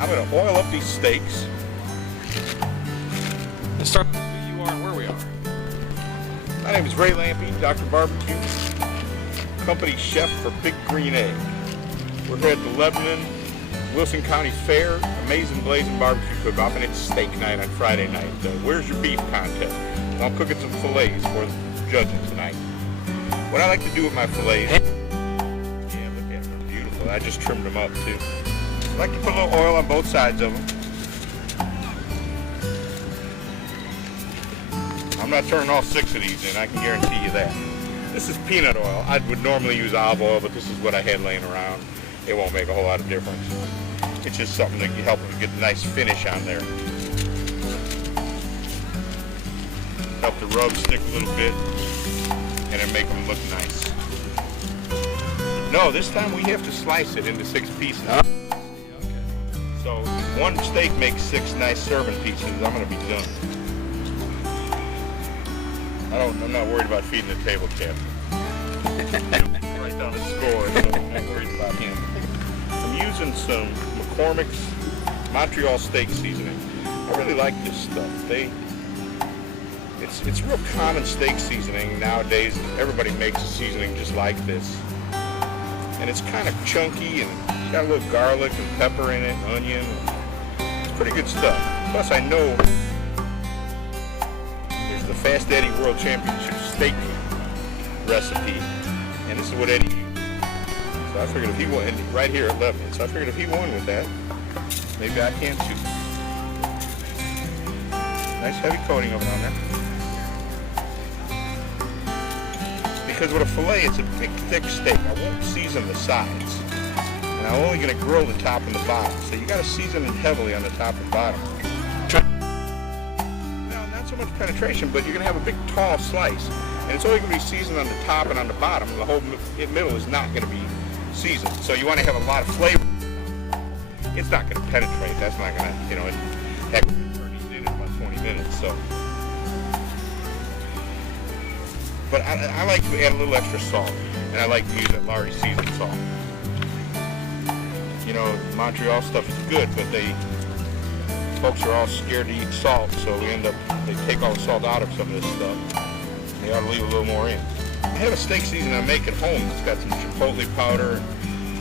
I'm going to oil up these steaks. Let's start with who you are and where we are. My name is Ray Lampe, Dr. Barbecue, company chef for Big Green Egg. We're here at the Lebanon, Wilson County Fair, Amazin Blazin barbecue cook-off, and it's steak night on Friday night. Where's your beef contest? I'm cooking some fillets for the judges tonight. What I like to do with my fillets, yeah, look at them, they're beautiful. I just trimmed them up too. I like to put a little oil on both sides of them. I'm not turning all 6 of these in, I can guarantee you that. This is peanut oil. I would normally use olive oil, but this is what I had laying around. It won't make a whole lot of difference. It's just something that can help you get a nice finish on there. Help the rub stick a little bit, and then make them look nice. No, this time we have to slice it into 6 pieces. So one steak makes 6 nice serving pieces. I'm going to be done. I'm not worried about feeding the table cat. Right down the score, so I'm not worried about him. I'm using some McCormick's Montreal steak seasoning. I really like this stuff. It's real common steak seasoning nowadays. Everybody makes a seasoning just like this. And it's kind of chunky and got a little garlic and pepper in it, and onion. It's pretty good stuff. Plus I know there's the Fast Eddie World Championship steak recipe, and this is what Eddie used. So I figured if he won, and right here at Lebanon, so I figured if he won with that, maybe I can too. Nice heavy coating of it on there. Because with a fillet, it's a big, thick steak. I won't season the sides. And I'm only going to grill the top and the bottom. So you got to season it heavily on the top and bottom. Well, not so much penetration, but you're going to have a big, tall slice. And it's only going to be seasoned on the top and on the bottom. The whole middle is not going to be seasoned. So you want to have a lot of flavor. It's not going to penetrate. That's not going to, heck, we're going to turn these in about 20 minutes. So. But I like to add a little extra salt, and I like to use that Lowry seasoned salt. Montreal stuff is good, but folks are all scared to eat salt, so they take all the salt out of some of this stuff. They ought to leave a little more in. I have a steak seasoning I make at home. It's got some chipotle powder,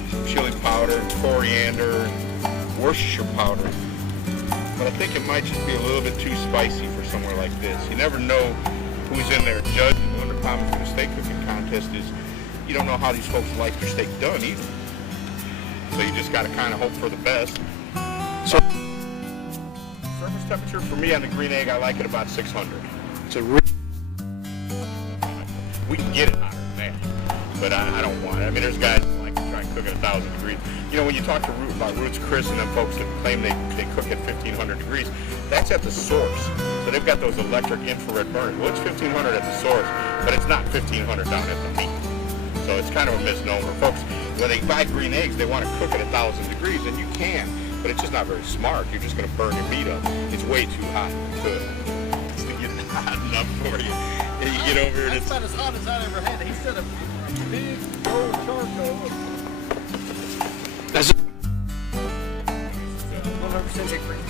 some chili powder, coriander, Worcestershire powder. But I think it might just be a little bit too spicy for somewhere like this. You never know who's in there judging. One of the problems with a steak cooking contest is you don't know how these folks like their steak done either. So you just got to kind of hope for the best. So surface temperature for me on the green egg, I like it about 600. We can get it hotter than that, but I don't want it. I mean, there's guys that like to try and cook at 1,000 degrees. When you talk to about Roots Chris and them folks that claim they cook at 1,500 degrees, that's at the source. So they've got those electric infrared burners. Well, it's 1,500 at the source, but it's not 1,500 down at the meat. So it's kind of a misnomer. Folks, when they buy green eggs, they want to cook at 1,000 degrees, and you can, but it's just not very smart. You're just going to burn your meat up. It's way too hot to cook. It's to get it hot enough for you. And you get over here. That's about as hot as I ever had. He said a big old charcoal. That's 100% hickory.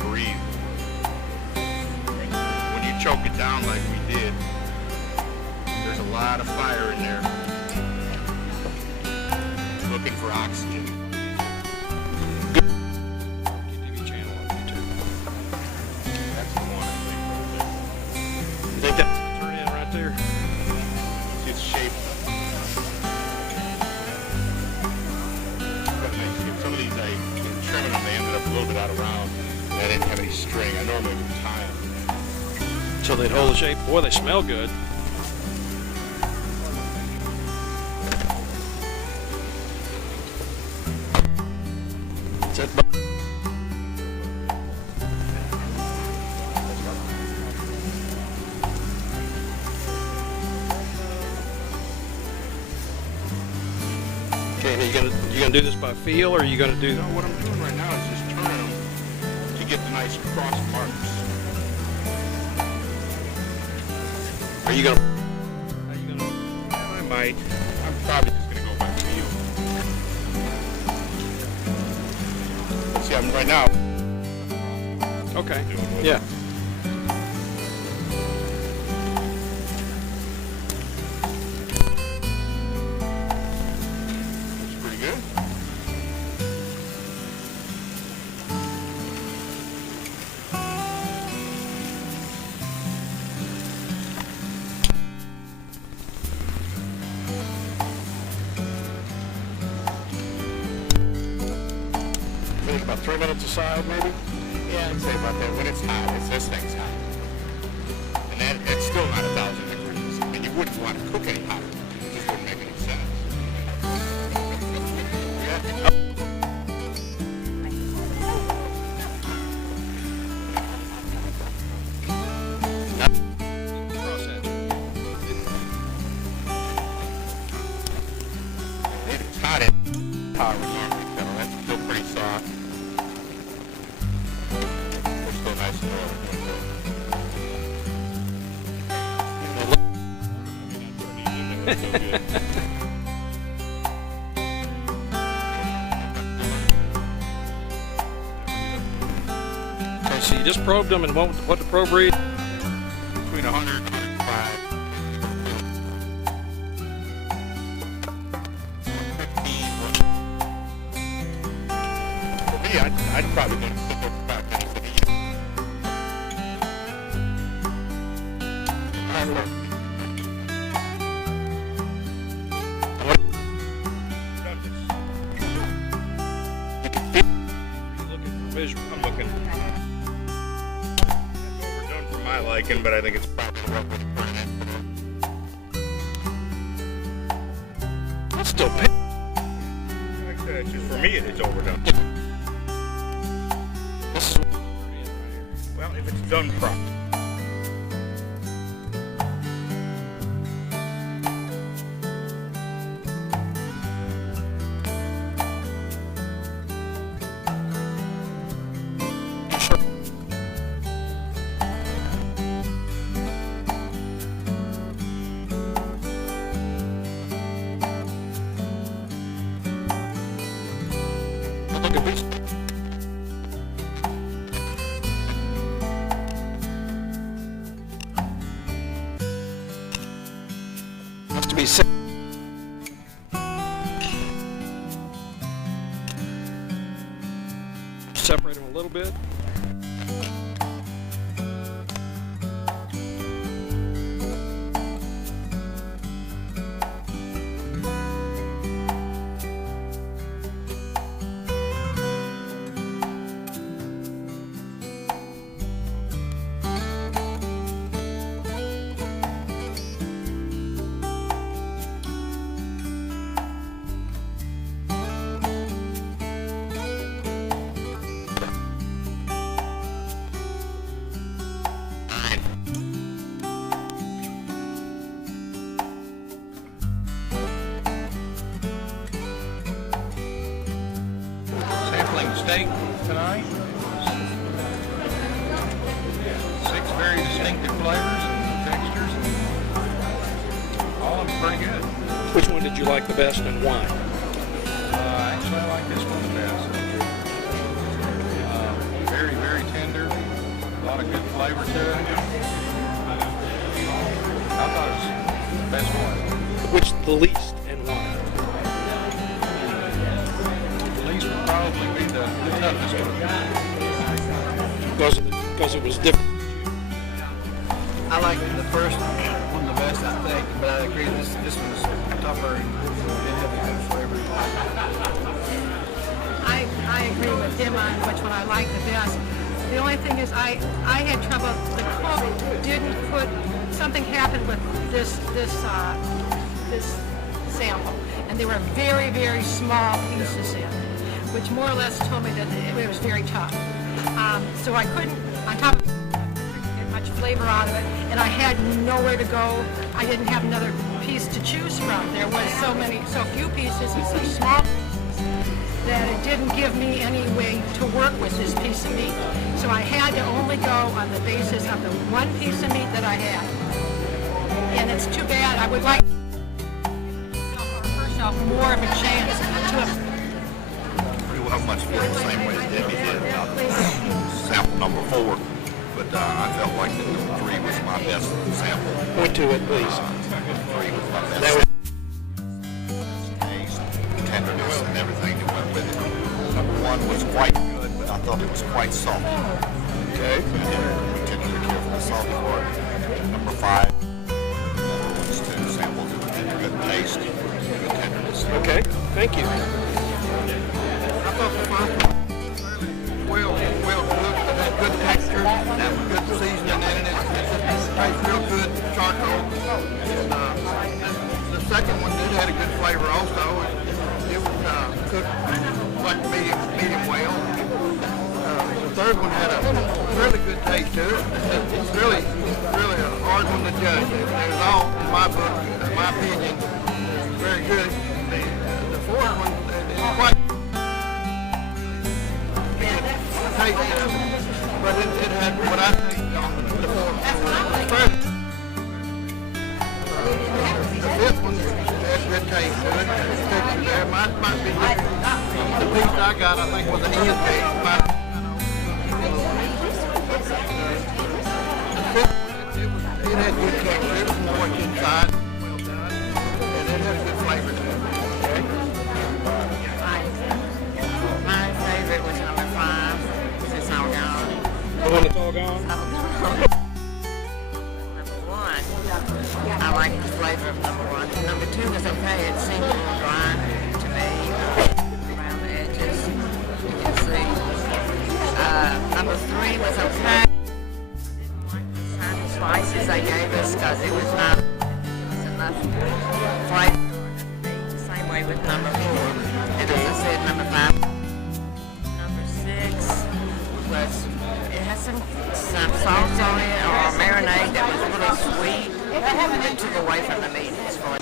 Breathe. When you choke it down like we did, there's a lot of fire in there. Looking for oxygen. bbqtv channel on YouTube. That's the one I think right there. You think that's gonna turn in right there? See its shape. Some of these I trimming them, they ended up a little bit out of round. And I didn't have any string. I normally would tie them. So they'd hold the shape. Boy, they smell good. That's it. Okay, you gonna do this by feel, or are you gonna do? No, what I'm doing right now is just turning them to get the nice cross marks. Are you gonna? I might. probably just gonna go by feel. See, I'm right now. Okay. Doing with Yeah. it. Looks pretty good. I think about 3 minutes aside, maybe. Yeah, I'd say about that. When it's hot, this thing's hot. And that's still not 1,000 degrees. And you wouldn't want to cook any hotter. It just wouldn't make any sense. Yeah. It's hot in power normally, so that's still pretty soft. They're still nice and warm. That's so good. Okay, so you just probed them, and what the probe read? Between 100 and 105. 15. For me, I'd probably go to sit there for 5 minutes and eat. I'm looking. It's overdone for my liking, but I think it's probably the right way to burn it. That's still pink. Like I said, it's just for me, it's overdone. This is what we're in right here. Well, if it's done properly. Look at this. Has to be set. Separate them a little bit. Sampling steak tonight. 6 very distinctive flavors and textures. All of them pretty good. Which one did you like the best, and why? Actually, I like this one the best. Very, very tender. A lot of good flavor to it. I thought it was the best one. Which the least, and why? The least would probably be the toughest one. Because it was different. I like the first one the best, I think, but I agree this one's tougher and didn't have a good flavor. I agree with him on which one I like the best. The only thing is I had trouble, the cook didn't put, something happened with this sample, and there were very, very small pieces in it, which more or less told me that it was very tough. So I couldn't, on top of it, get much flavor out of it, and I had nowhere to go. I didn't have another piece to choose from. There was so few pieces and so small that it didn't give me any way to work with this piece of meat. So I had to only go on the basis of the one piece of meat that I had. And it's too bad. I would like yourself more of a chance to pretty well much feel the same way as Debbie did about sample number 4, but I felt like that number 3 was my best sample. Point to it, please. 3 was my best That was taste, tenderness, and everything that went with it. Number 1 was quite good, but I thought it was quite salty. okay. I didn't particularly care for the salty part. Number 5, those 2 samples, it was good taste, good tenderness. Okay. Thank you. I thought the first one was well cooked, it had good texture, had good seasoning in it, it tastes real good, charcoal. And, the second one did had a good flavor also. It was cooked like medium well. The third one had a really good taste to it. It's really a hard one to judge. It was all, in my book, in my opinion, very good. The fourth one, it's quite taste, but it had what I think on the fourth one. First, the fifth one had good taste to it. Texture there might be the piece I got. I think was an end piece. The fifth one, it had good texture. It was moist inside, well done, and it had a good flavor to it. Okay. My favorite was number 5. It's all gone. The one that's all gone? Number 1, I liked the flavor of number 1. Number 2 was okay. It seemed a little dry to me around the edges. You can see. Number 3 was okay. Tiny slices they gave us because it was not enough flavor. Same way with number 4. And as I said, number 5. Number 6 was, it had some sauce on it or marinade that was really sweet. It took away from the meat as far